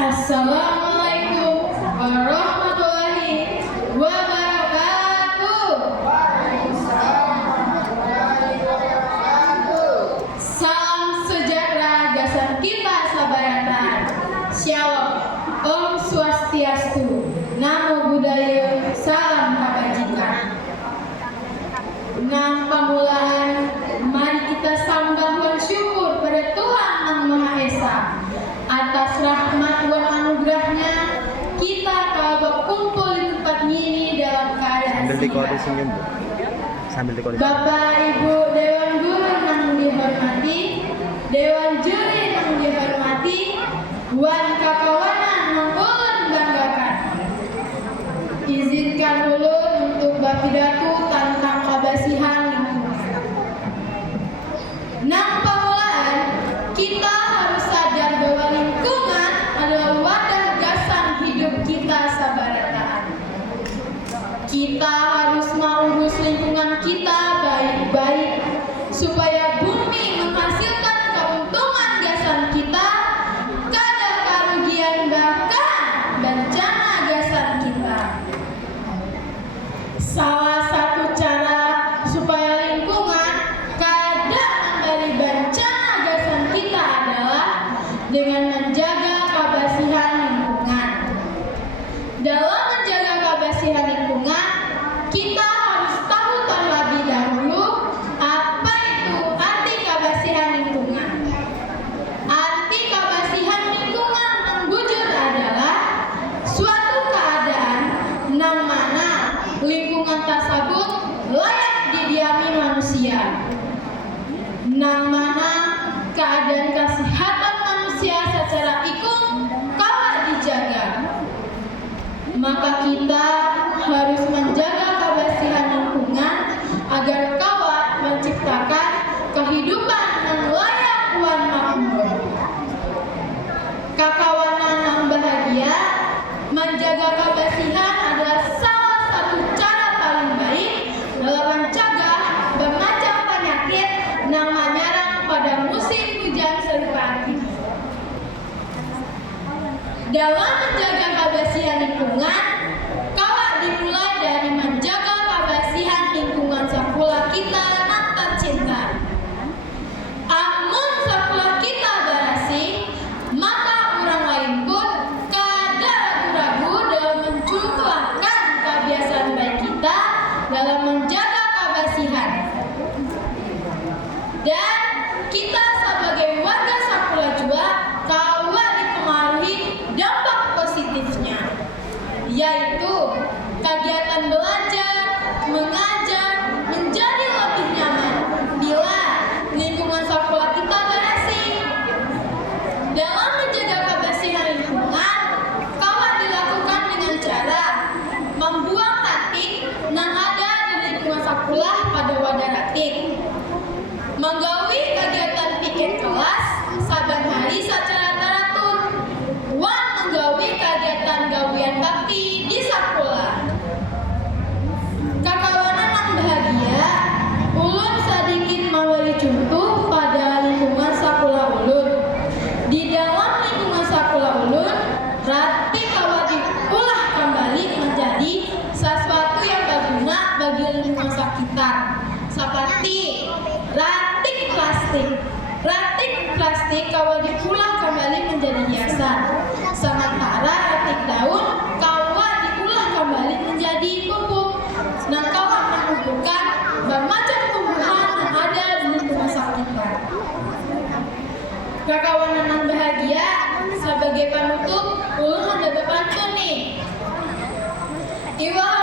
Assalamualaikum warahmatullahi wabarakatuh. Salam sejahtera gasan kita sabaratan. Shalom, Om Swastiastu, Namo Buddhaya, Salam Kebajikan. Nah, pamulaan, mari kita sembah dan syukur pada Tuhan Yang Maha Esa atas rahmat dan anugerahnya kita kalau berkumpul di tempat ini dalam keadaan sehat. Bapak Ibu Dewan Guru yang dihormati, Dewan Juri yang dihormati, Wan Kakawanan yang ulun banggakan. Izinkan ulun untuk berpidato tentang kebersihan lingkungan. Nang pamulaan, kita harus sadar bahwa lingkungan adalah wadah gasan hidup kita sabarataan. Kita harus mengurus lingkungan kita baik-baik supaya bumi menghasilkan keuntungan gasan kita, kada kerugian bahkan bencana gasan kita. Salah satu cara supaya lingkungan kada memberi bencana gasan kita adalah dengan menjaga kebersihan lingkungan. Dalam menjaga kebersihan lingkungan, kita harus tahu terlebih dahulu apa itu arti kebersihan lingkungan. Arti kebersihan lingkungan yang bujur adalah suatu keadaan yang mana lingkungan tersebut layak didiami manusia, yang mana keadaan kesehatan manusia secara ikut kalah dijaga. Maka kita harus menjaga kebersihan lingkungan agar kawan menciptakan kehidupan yang layak wan makmur. Kakawanan yang bahagia, menjaga kebersihan adalah salah satu cara paling baik dalam mencegah bermacam penyakit yang menyerang pada musim hujan serpati. Dalam menjaga kebersihan lingkungan, kawan dimulai dari menjaga kebersihan lingkungan sekolah kita yang tercinta. Amun sekolah kita bersih, maka orang lain pun kada ragu-ragu dalam mencontohkan kebiasaan baik kita dalam menjaga kebersihan. Dan kita sebagai warga sekolah juga kawan dipengaruhi dampak positifnya, yaitu kegiatan belajar, mengajar menjadi lebih nyaman bila lingkungan sekolah kita bersih. Dalam menjaga kebersihan lingkungan, kawan dilakukan dengan cara membuang rating yang ada di lingkungan sekolah pada wadah rating, menggawi kegiatan piket kelas saban hari secara teratur, wan menggawi kegiatan gawian bakti di sekolah. Kakawanan yang bahagia, ulun sedikit memberi contoh pada lingkungan sekolah ulun. Di dalam lingkungan sekolah ulun, rating kawan diolah kembali menjadi sesuatu yang berguna bagi lingkungan sekitar, seperti rating plastik. Rating plastik kawan diolah kembali menjadi hiasan, sementara rating daun kawan diolah kembali menjadi pupuk. Nah, kawan menumbuhkan bermacam tumbuhan yang ada di lingkungan sekitar. Kakawanan yang bahagia, sebagai penutup ulun ada berpantun nih. Iwa